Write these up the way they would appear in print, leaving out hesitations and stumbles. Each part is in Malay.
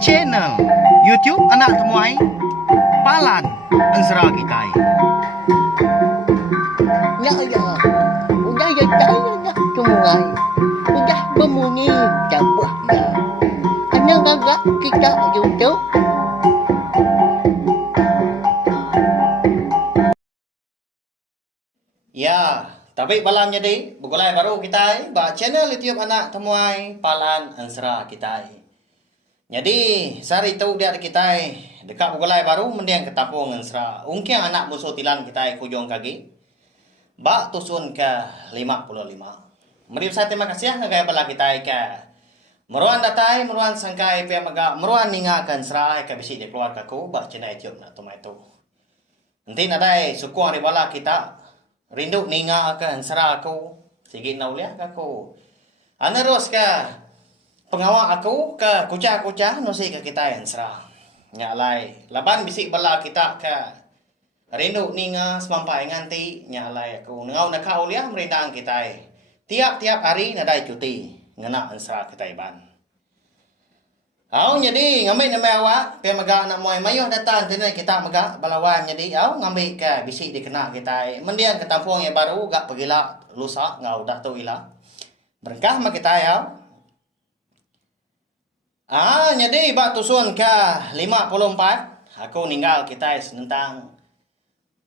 Channel YouTube anak temuai Palan Ansara kita. Ya ya, udah ya saya dah temuai, udah berbunyi cabut ya. Ada gagak kita YouTube. Ya, tapi malam jadi bukulai baru kita ba channel YouTube anak temuai Palan Ansara kita. Jadi sehari itu dia kita dekat bukulai baru mendiang ke tapung Ansara. Ungkiang anak musuh tilan kita kujong kaki. Ba tusun ke 55. Mari saya terima kasih ngagay bala kita ke meruan datai, meruan sangkai pe maga, meruan ninga kan serai ke bisi di keluarga ko ba channel YouTube na tumay to. Nanti nadai sukuang di bala kita rindu ninga kan sera aku sige naulia aku aneros ka pengawa aku ke kuca-kuca no si ka kita yang sera nya alai laban bisik bala kita ka rindu ninga semampai nganti nya alai aku ngau na kaulia merindang kita tiap-tiap hari nadai cuti ngena ansra kita iban. Aw jadi ngambil nama awak pe maga nak moy mayo datang tena kita maga balawan jadi aw ngambil ke bisi dikena kita mendiang ke tampung yang baru gak pergilah lusa ngau dah tu ila berkah mak kita ya. Jadi bak tusun ke 54 aku ninggal kita senentang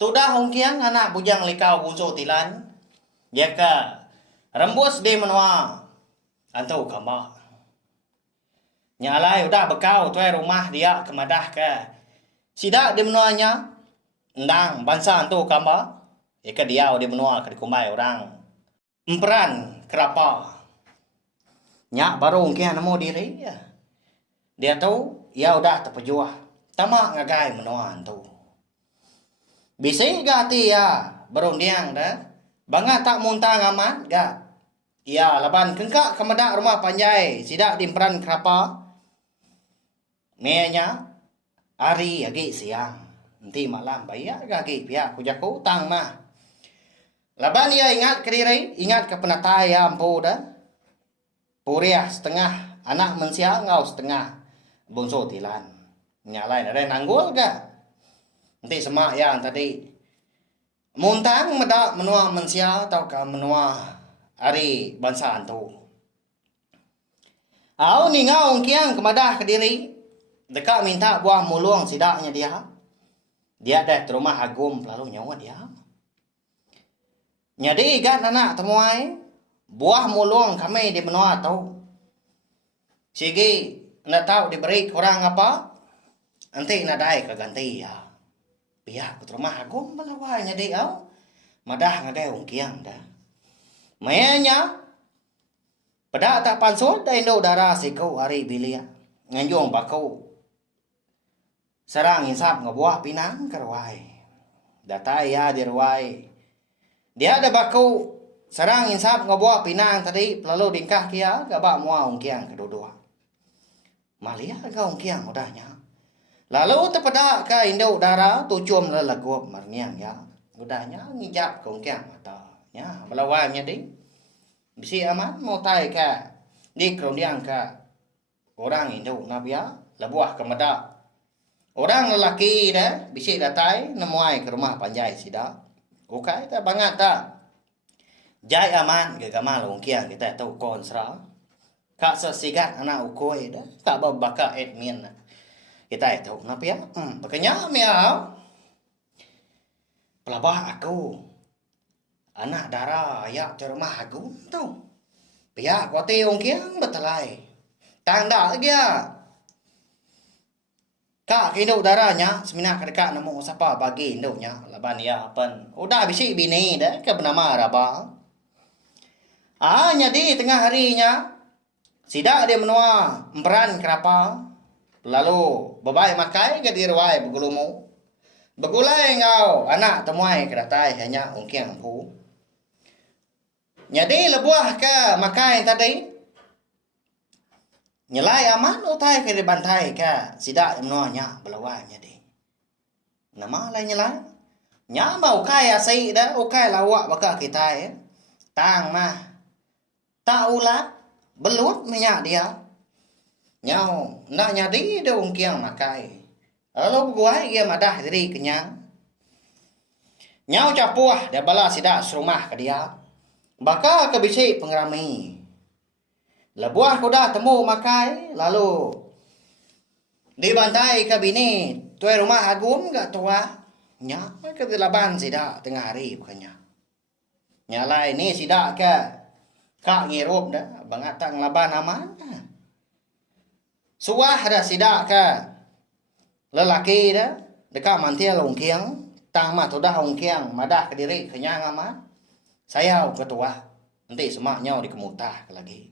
tudah hongkiang anak bujang likau buso tilan dia ke rembus di menua antau kama nyalai udah bekau tuai rumah dia kemadah ke sidak di menuanya endang bangsa tu kamba ke dia di menua ke dikumbai orang emperan kerapa nyak baru ungkian nemu diri ya. Dia tahu ya udah terpejuah tamak ngagai menua tu bisi gati ya berundiang dah bangga tak muntah amat gak ya laban kengkak kemadak rumah panjai sidak di emperan kerapa Menya hari agi siang nanti malam bayar gagi pihak kujaku utang mah. Laban ia ingat ke diri, ingat ke penatai ya ampu dah. Puriah setengah anak mensia ngau setengah bungsu tilan. Nyalain ada nanggul ga? Nanti semak yang tadi muntang medak menua mensia atau ke menua hari bangsa antu. Au ni ngau kiang kemadah ke diri. Dekat minta buah mulung sidaknya dia. Dia dah terumah agum lalu nyawa dia. Jadi kan anak temuai buah mulung kami di menua tahu. Sigi nak tahu diberi kurang apa? Nanti nadai keganti ya. Pihak terumah agum belawai jadi au. Madah ngadai ungkiang dah. Mayanya pada tak pansut dah indo darah sikau hari bilia. Nganjung bakau sarang insap ngabuah pinang kerwai. Data ya dirwai. Dia ada baku sarang insap ngabuah pinang tadi lalu dingkah kia gabak mua ungkiang kedua-dua. Malia ga ungkiang udahnya. Lalu terpedak ke induk darah tucum lelagup marniang ya. Udahnya ngijap ke ungkiang mata. Ya, belawainya di. Bisi aman mau tai ke di kerundiang ke orang induk nabia lebuah kemedak. Orang lelaki dah bisik datai nemuai ke rumah panjai sida. Ukai tak bangat tak. Jai aman ke gamal ungkiang kita tahu konsra. Kak sesigat anak ukoi dah. Kak babaka admin. Kita tahu kenapa ya? Pakanya miau. Pelabah aku. Anak darah ayak di rumah aku tu. Pihak kuati ungkiang betelai. Tanda lagi ya. Kak induk darahnya semina kedekak nemu siapa bagi induknya laban ya pen udah bisi bini dah ke bernama Raba. Jadi tengah harinya sidak dia menua emperan kerapa lalu bebai makai ke dirwai begulumu begulai ngau anak temuai kedatai hanya ungkiang empu. Jadi lebuah ke makai tadi nyelai aman utai ke dibantai ke sidak imnonya belawanya di. Nama lain nyelai. Nya mau kai asai dah ukai lawak baka kita ya. Tang mah. Tak ulat belut minyak dia. Nyau nak nyadi do ungkiang makai. Lalu buai ia madah diri kenyang. Nyau capuah dia bala sida serumah ke dia. Baka ke bisi pengerami. Lebuah kuda temu makai lalu dibantai ke bini tuai rumah agum gak tua. Nya ke laban sida tengah hari bukannya. Nyalai ni sida ke kak ngirup dah bangatang laban aman. Suah dah sida ke lelaki dah dekat mantia longkiang tang mah tu dah longkiang madah ke diri kenyang aman. Saya ketua nanti semaknya dikemutah lagi.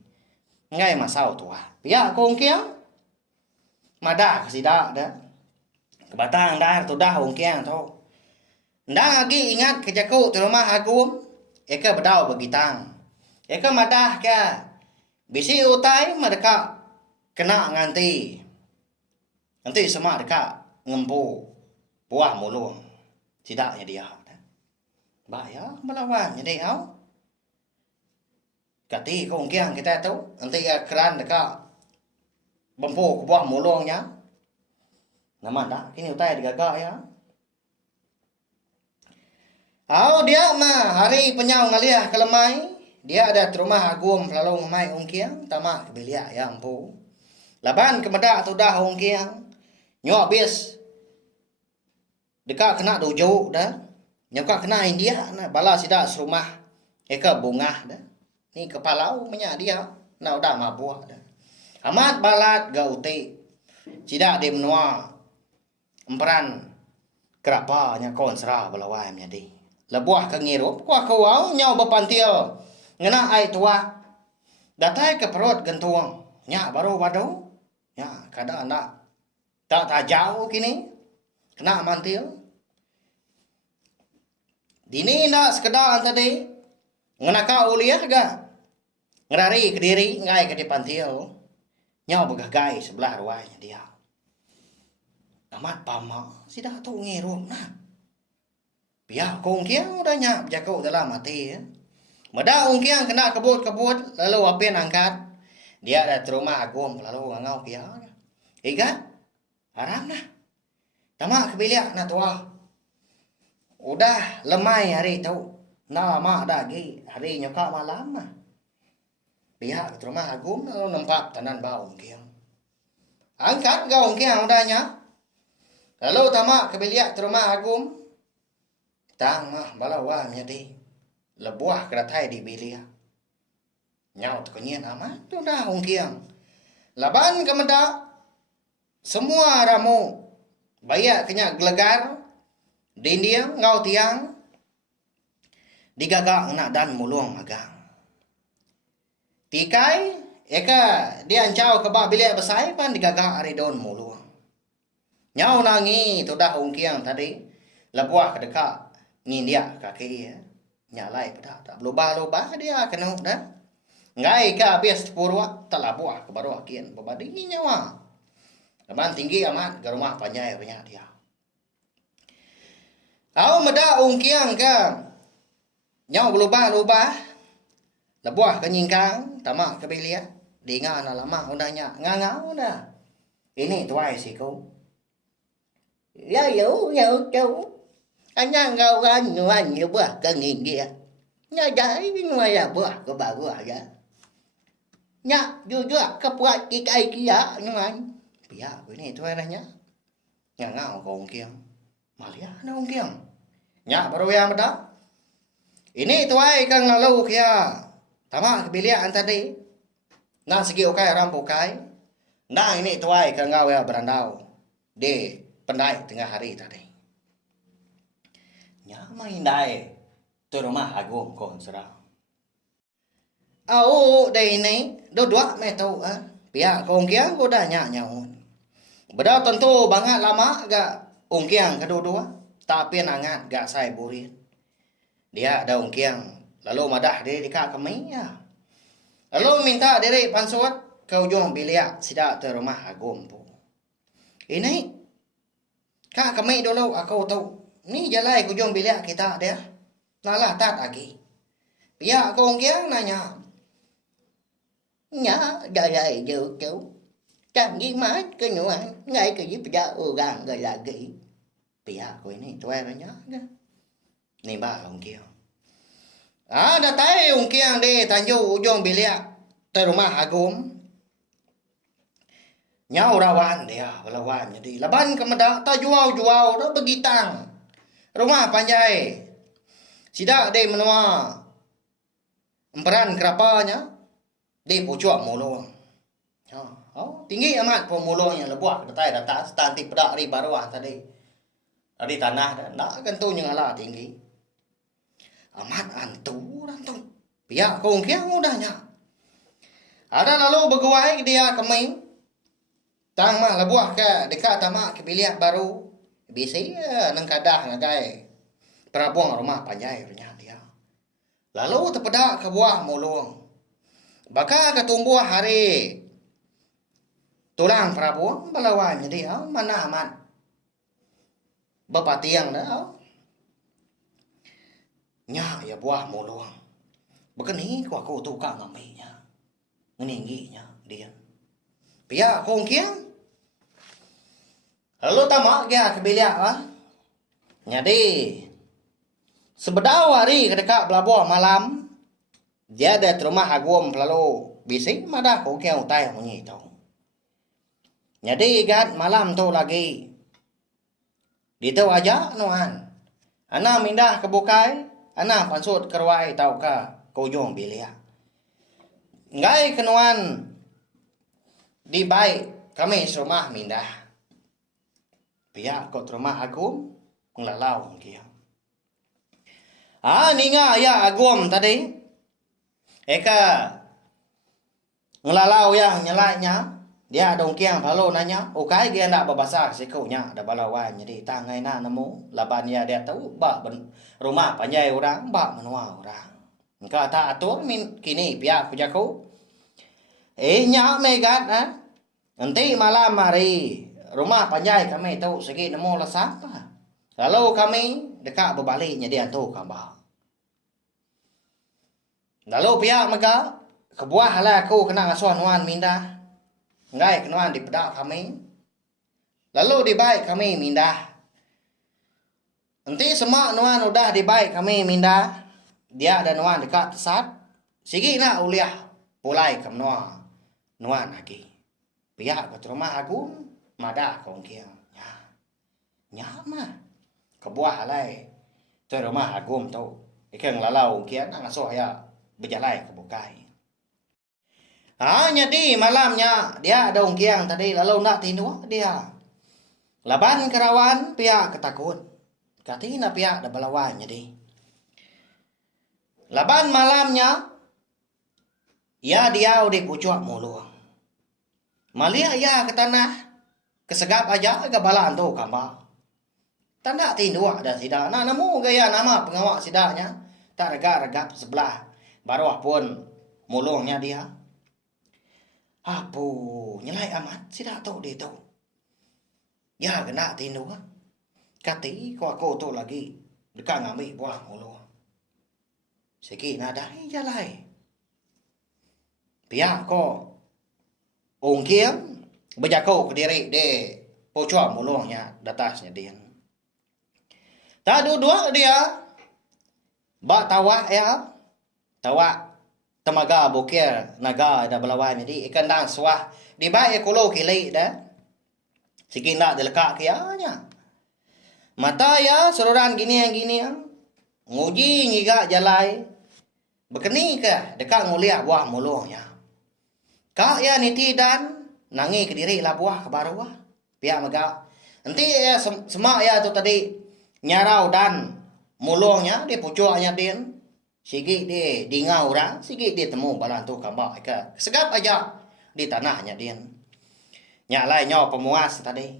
Ngai masau tua. Pihak longkiang madah ke sida dah. Kebatang dah tu dah longkiang tu. Ndak lagi ingat kejaku tu rumah agum. Eka bedau begitang. Eka madah ke bisi utai mereka kena nganti. Nanti semua dekat ngempu buah mulung. Tidaknya dia. Bahaya melawan jadi au. Kati kongkiang kita tu nanti keran dekat bempu buah mulungnya. Nama dah kini utai digagak ya. Au dia mah hari penyau ngaliah kelemai. Dia ada di rumah agum lalu ngemai ungkiang tamak kebelia ya ampu. Laban kemedak tu dah ungkiang. Nyok bis. Dekat kena dojo dah. Nyok kena India nah bala sida serumah. Eka bungah dah. Ni kepalau menyak dia. Nah udah mabuah dah. Amat balat gauti. Sida di menua. Emperan kerapa nya kon serah balawai menjadi. Lebuah ke ngirup kuah kawau nyau bepantil. Ngena ai tua. Datai ke perut gentuang. Nya baru badu. Ya kada anak. Tak tajau kini. Kena mantil. Dini nak sekedar tadi. Ngena kau uliah ga. Ngerari ke diri ngai ke dipantil. Nyau begagai sebelah ruainya dia. Amat pama sidah tu ngirup nah. Pihak kongkiang udah nyap jago dalam mati ya. Meda ungkiang kena kebut-kebut lalu apin angkat. Dia ada rumah agum lalu ngau pihak. Ikan haram nah. Tamak kebiliak na tua. Udah lemai hari tu. Na lama dah lagi hari nyoka malam mah. Pihak rumah agum lalu nempat tanan bau ungkiang. Angkat gau ungkiang udahnya. Lalu tamak kebiliak rumah agum. Tang mah balawa menjadi lebuah keratai di bilia. Nyau terkenyian amat tu dah ungkiang. Laban kemeda semua ramu bayak kenyak gelegar di India ngau tiang digagak nak dan mulung magang. Tikai eka dia ancau ke bak bilik besai pan digagak aridon mulung. Nyau nangi tu dah ungkiang tadi lebuah kedekat ngindia kaki ya. Nyalai pada tak berubah-ubah dia kena dah. Ngai ka bias purwa talabuah ke baru akian babadi nyawa. Laban tinggi amat ke rumah panjai banyak dia. Au meda ungkiang ka. Nyau berubah-ubah. Lebuah ke nyingkang tamak ke belia. Dengar na lama undahnya ngangau dah. Ini tuai si kau. Ya yo kau. Anh ngau gan ngoan như bữa cái nghìn kia nhà trái ngoài là bữa của bà bữa ya nhà du cái buat cái kia nhưng anh bây giờ cái này thôi này nhá nhà ngau còn kia Malia nó không kia nhà baru yang beda ini tuai kang lalu kia tama kebilian tadi na segi okai rampokai nah ini tuai kang ngau ya berandau di pendai tengah hari tadi. Nhớ mấy đây tôi đâu mà hai gồm còn sao đâu đây này đâu đó mẹ tao á bia con kia có đã nhả nhau beda tentu banget lama gak ungkiang kedua tapi nangat gak sai burit dia ada ungkiang lalu madah dia dekat kami ya lalu minta diri pansuat ke ujung bilik sida ke rumah agum tu ini kak kami dulu aku tahu ni jalai ke ujung bilik kita dia nalah tat lagi pihak kong kia nanya nya jalai jauh Kan gimana kenuan? Ngai ke pada orang gak lagi. Pihak ko ini tuwe ra nya. Ni ba long kia. Datay yung kiyang di tanyo ujong bilia. Te rumah agum. Nyau rawan dia, lawan jadi. Laban kemada ta juau-juau dah begitang. Rumah panjai. Sidak de menua. Emperan kerapanya. Di pucuk mulung. Tinggi amat pemulungnya lebuak datay data stanti pedak ri baruah tadi. Di tanah dah. Nak gantu nyala tinggi. Amat antur. Pihak kong kia mudahnya. Ada lalu berguai dia keming. Tang mah lebuah ke dekat tamak ke bilik baru. Bisi nang kadah ngagai. Perabuang rumah panjai runya dia. Lalu terpedak ke buah mulung. Baka ketumbuh hari. Tulang perabuang balawan dia mana amat. Bapatiang dah. Nya ya buah mulung. Begini ku aku tukang ngamainya. Ngeningginya dia. Pihak kong kiang. Lalu tamak dia ke bilik Jadi sebedau hari kedekat belabuh malam. Dia ada rumah agum lalu bising madah kong kiang utai munyi tau. Jadi gat malam tu lagi. Dito aja nuan. Ana mindah ke bukai. Ana pansut kerwai tau ka kujung bilia. Ngai kenuan di baik kami serumah mindah. Pihak kot rumah agum ngelalau kia. Ninga ya agum tadi. Eka ngelalau ya nyalainya. Dia dong kiang palo nanya, "Okai dia nak berbahasa sekunya ada balawan jadi tangai na nemu laban dia tahu ba rumah panjai orang ba menua orang." Engkau tak atur min kini pihak kujaku. Nya megat nanti malam hari rumah panjai kami tahu segi nemu lesap. Lalu kami dekat berbaliknya dia tu kambah. Lalu pihak mega kebuah lah aku kena ngasuh nuan mindah. Ngai kenuan di pedak kami. Lalu di baik kami mindah. Nanti semua nuan udah di baik kami mindah. Dia ada nuan dekat tesat. Sigi nak uliah pulai ke nuan lagi. Pihak ke rumah aku mada kong kia. Nya mah. Kebuah alai. Tu rumah agum tu. Ikan lalau kia nak ngasuh ya berjalai ke bukai. Jadi malamnya dia ada kiang tadi lalu nak tidur dia. Laban kerawan pihak ketakut. Katina pihak dah balawan jadi. Laban malamnya ya dia udah pucuk muluang. Malia ya ke tanah kesegap aja ke balan tu kambal. Tanda tidur ada sidak. Nah namu gaya nama pengawak sidaknya. Tak regap sebelah. Baruah pun mulungnya dia. Apu, nyelai amat, sidak tahu dia tahu. Ya, kena tindu kan. Kati, kau aku tu lagi. Dekat ngambil buah mulu. Segi nadai jalai. Pihak kau. Ungkiam. Berjakau ke diri dia. Pucuk mulungnya. Datasnya dia. Tak dua dia. Bak tawak ya. Tawak. Temaga bukir naga ada belawan jadi ikan dang suah di baik ekolo kili dah sikit nak delekak kianya mata ya seluruhan gini yang nguji ngiga jalai berkeni ke dekat nguliah buah mulungnya kak ya niti dan nangi ke diri lah buah ke baru pihak mega nanti ya semak ya tu tadi nyarau dan mulungnya di pucuknya din Sigi dia dingau orang, sigi dia temu balan tu kambak ke. Segap aja di tanahnya dia. Nyalai nyaw pemuas tadi.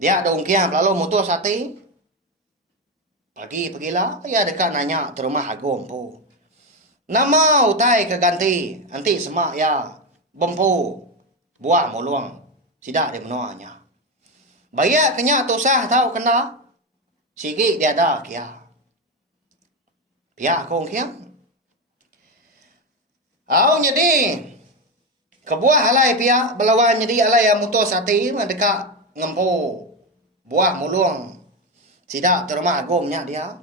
Dia ada ungkian lalu mutus hati. Pergilah, ya dekat nanya ke rumah agum pu. Nama utai ke ganti, nanti semak ya bempu buah muluang. Sidak di menuanya. Bayak kenya tusah tahu kena. Sigi dia ada kia. Pihak kong kiam. Jadi Kebuah alai pihak belawan jadi alai yang mutus hati dekat ngempo buah mulung. Sidak terima agumnya dia.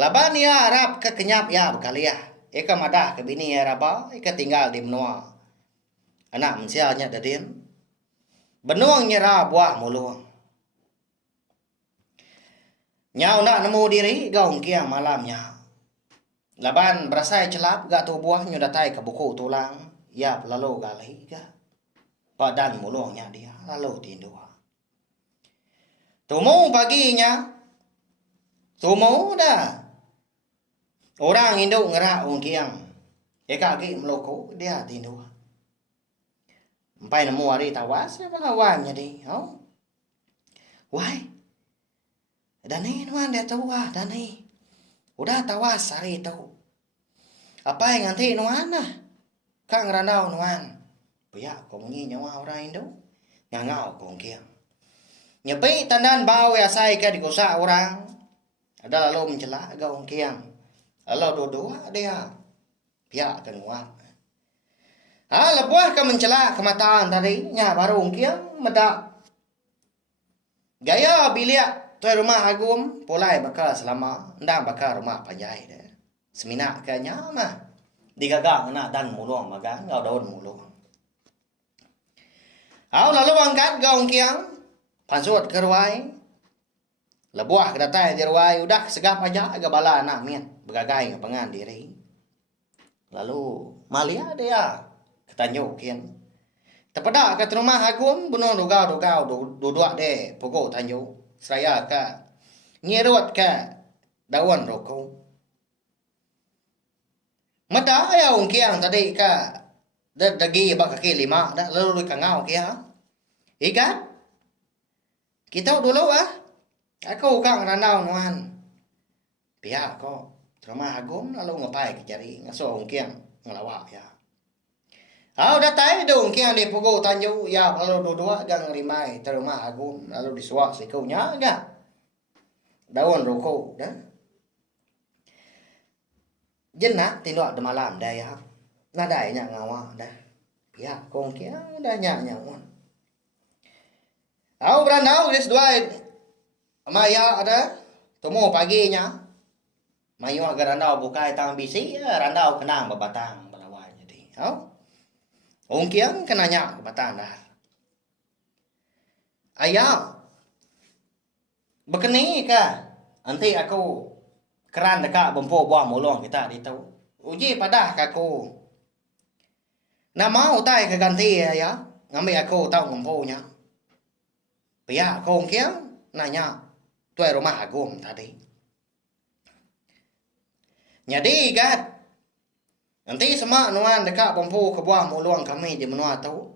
Laban ya Arab ke kenyap ya bekali ya. Eka madah ke bini ya raba, eka tinggal di menua. Anak mensianya dadin. Benuang nyerah buah mulung. Nyau nak nemu diri gaung kiang malamnya. Laban berasai celap gak tu buah nyudatai ke buku tulang. Ya lalu gali ga. Badan mulungnya dia lalu tindu. Tumu paginya. Tumu dah. Orang induk ngerak ung kiang. Eka ki meloko dia tindu. Sampai nemu hari tawas ya melawan jadi. Oh. Why? Dani nuan dia tahu Dani. Udah tawas hari itu. Apa yang nanti nuan nah? Kang randau nuan. Biar kong nyi nyawa orang Indo. Ngangau kong kiang. Nyepi tandan bau ya sai ke dikosa orang. Ada lalu mencela gaung kiang. Lalu dua-dua dia. Biar kan nguat. Lebuah ke mencela kemataan tadi. Nya baru kiang medak. Gaya biliak. Tuai rumah agum polai bakal selama ndang bakal rumah panjai deh. Semina ke nyama. Digagang nak dan mulung magang ngau daun mulung. Lalu angkat gaung kiang. Pansut ke ruai. Lebuah ke datai di ruai. Udah segap aja agak bala anak mian. Begagai ngapangan diri. Lalu malia dia. Ketanyo kian. Tepada ke rumah agum. Bunuh dugau. Duduk deh. Pukul tanyo. Seraya ka nyerot ka daun rokok. Mata ya ung kiang tadi ka dagi ba kaki lima dah lalu ka ngau kia. Ikan kita dulu aku kang ranau nuan. Pihak ko terima agum lalu ngapai ke cari ngaso ung kiang ngelawak ya. Udah tahu dong kiang di pukul tanju ya kalau dua gang rimai terima agum lalu disuak sikunya enggak daun rokok dah jenak tindok de malam dah ya nadai nya ngawa dah pihak kong kiang dah nya nyawan berandau geus dua maya ada temu paginya mayu agar randau bukai tang bisi randau kenang babatang balawan jadi ung kiang kenanya ke batang dah. Ayah. Bekeni ka. Nanti aku keran dekat bempo buah mulung kita di tahu. Uji padah kaku. Nama utai ke ganti ya. Ngambil aku tahu ngemponya. Pihak ung kiang nanya. Tuai rumah agum tadi. Jadi gat. Nanti semua nuan dekat bambu ke buah mulung kami di menua tahu.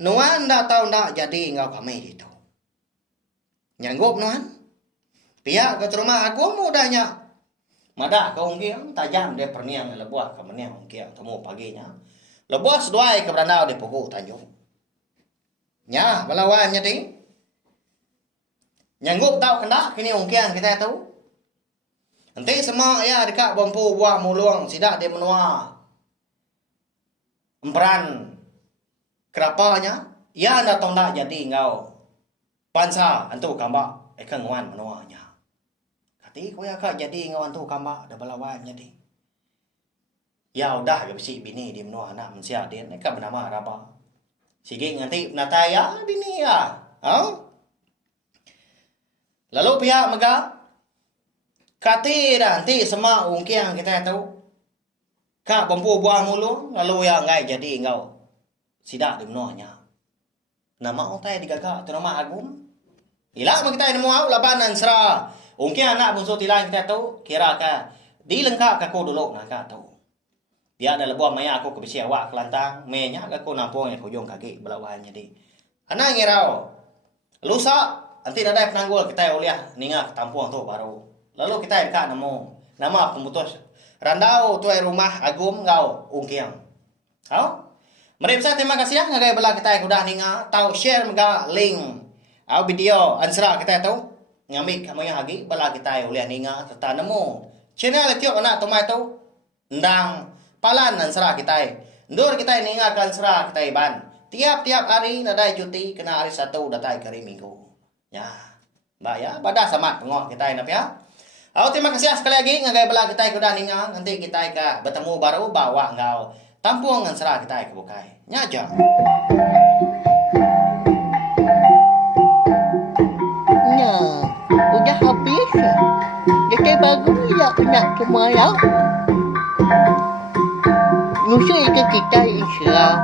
Nuan dah tahu nak jadi ngau kami di tahu. Nyanggup nuan. Pihak ke rumah aku mudahnya. Madah ke ungkiang tajam dia perniang lebuah ke meniang ungkiang temu paginya. Lebuah seduai ke berandau di pokok tanjung. Nya balawan jadi. Nyanggup tahu kena kini ungkiang kita tahu. Nanti semua ya dekat bambu buah mulung sidak dia menua. Emperan kerapanya ya anda tahu nak jadi ngau pansa antu kambak ikan nguan menuanya. Kati kau ya kak jadi ngau antu kambak dah balawan jadi. Ya udah ke bisi bini di menua anak mensia dia ikan bernama Raba. Sige nanti nataya bini ya. Lalu pihak megah kati dah nanti semua ungkiang kita tahu. Kak bambu buah mulung lalu yang ngai jadi engkau sidak di menuanya. Nama utai digagak tu nama agum. Ila kita nemu au labanan sera. Ungkiang anak bungsu tilang kita tahu kira ka di lengkap aku dulu nak ka tahu. Dia ada lebuah maya aku ke bisi awak kelantang menya aku nampung yang kujung kaki belawan jadi. Anak ngirau. Lusa nanti ada penanggul kita uliah ninga tampung tu baru. Lalu kita dekat nama pemutus. Randau tuai rumah agum ngau ungkiang. Mari terima kasih ya ngagai bela kita udah ninga tahu share mga link video ansra kita tahu ngamik kamu yang lagi bela kita uliah ninga serta nemu channel tiok anak tomai tahu ndang palan ansra kita Ndur kita ingatkan serah kita ban. Tiap-tiap hari nadai cuti kena hari satu datai ke hari Minggu. Ya. Mbak ya, badah sama pengok kita inap ya. Terima kasih sekali lagi ngagai bela kita kuda ninga. Nanti kita bertemu baru bawa ngau tampung ngan serah kita ke bukai. Nyaja. Nah, udah habis. Datai baru ya nak semalam. Musuh ke kita insya